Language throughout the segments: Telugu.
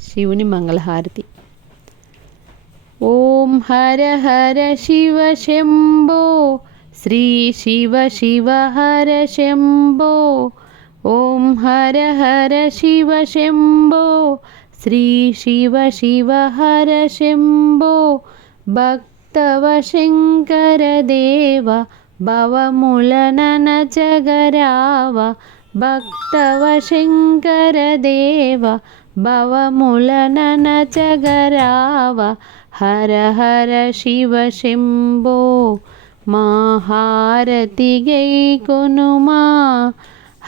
శివుని మంగళహారతి. ఓం హర హర శివ శంభో, శ్రీ శివ శివ హర శంభో. ఓం హర హర శివ శంభో, శ్రీ శివ శివ హర శంభో. భక్తవ శంకర దేవ, భవములనన జగరావ. భక్తవ శంకర దేవ, భవములనన జగరావ. హర హర శివ శంభో, మా హారతి గైకొనుమా.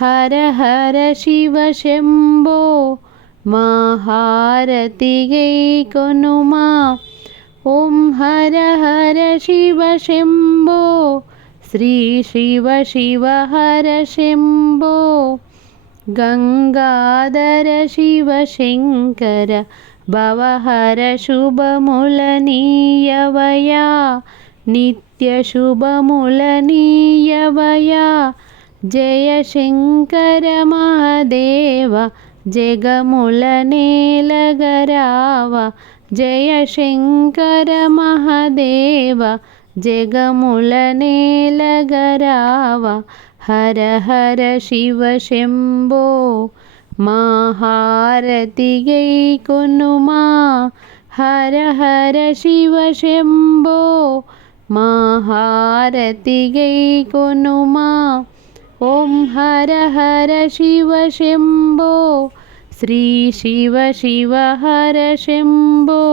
హర హర శివ శంభో, మా హారతి గైకొనుమా. ఓం హర హర శివ శంభో, శ్రీ శివ శివ హర శంభో. గంగాధర శివ శంకర, భవహర శుభములనీయవయా. నిత్య శుభములనీయవయా. జయ శంకర మహాదేవ, జగముల నేలగరావ. జయ శంకర మహాదేవ, జగముల నేలగరావ. హర హర శివ శంభో, మా హారతి గైకొనుమా. హర హర శివ శంభో, మా హారతి గైకొనుమా. ఓం హర హర శివ శంభో, శ్రీ శివ శివ హర శంభో.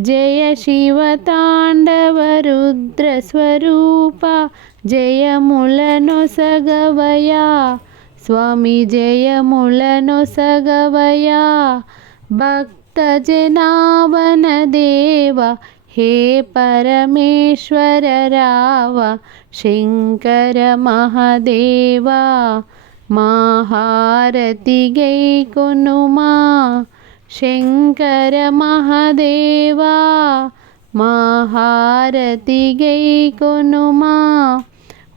జయ శివ తాండవ రుద్ర స్వరూప, జయములనొసగవయా. స్వామి జయములనొసగవయా. భక్త జనావన దేవ, హే పరమేశ్వర రావ. శంకర మహాదేవా, మా హారతి గైకొనుమా. శంకర మహాదేవా, మా హారతి గైకొనుమా.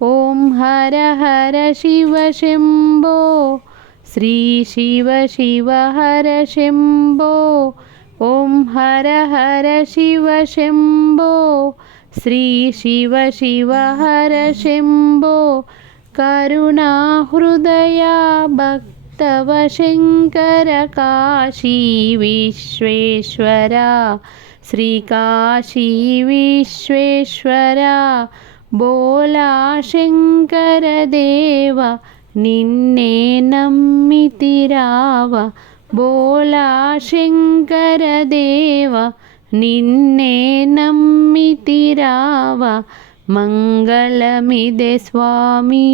ఓం హర హర శివ శంభో, శ్రీ శివ శివ హర శంభో. ఓం హర హర శివ శంభో, శ్రీ శివ శివ హర శంభో. కరుణా హృదయ భక్తవ శంకర, కాశీ విశ్వేశ్వర. శ్రీ కాశీ విశ్వేశ్వర, బోలా శంకర దేవ, నిన్నే నమ్మితిరావ. బోలా శంకర దేవ, నిన్నే నమ్మితిరావ. మంగళమిదే స్వామి,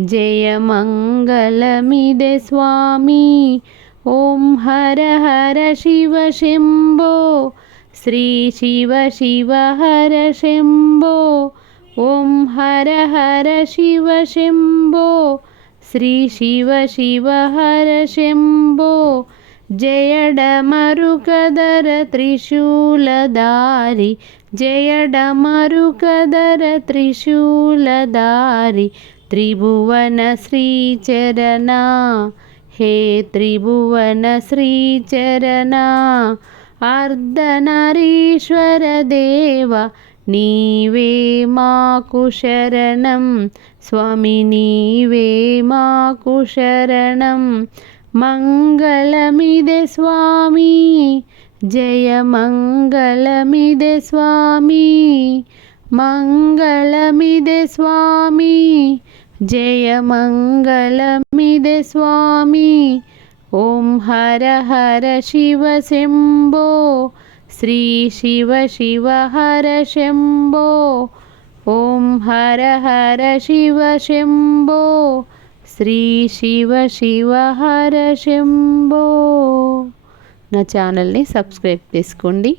జయ మంగళమిదే స్వామి. ఓం హర హర శివ శంభో, శ్రీ శివ శివ హర శంభో. ఓం హర హర శివ శంభో, శ్రీ శివ శివ హర శంభో. జయడమరుకధర త్రిశూలధారి, జయడమరుకధర త్రిశూలధారి. త్రిభువన శ్రీచరణ, హే త్రిభువన శ్రీచరణ. అర్ధనారీశ్వర దేవ, నీవే మాకు శరణం. స్వామి నీవే మాకు శరణం. మంగళమిదే స్వామి, జయ మంగళమిదే స్వామి. మంగళమిదే స్వామి, జయ మంగళమిదే స్వామి. ఓం హర హర శివ శంభో, శ్రీ శివ శివ హర శంభో. ఓం హర హర శివ శంభో, శ్రీ శివ శివ హర శంభో. నా ఛానల్ని సబ్స్క్రైబ్ చేసుకోండి.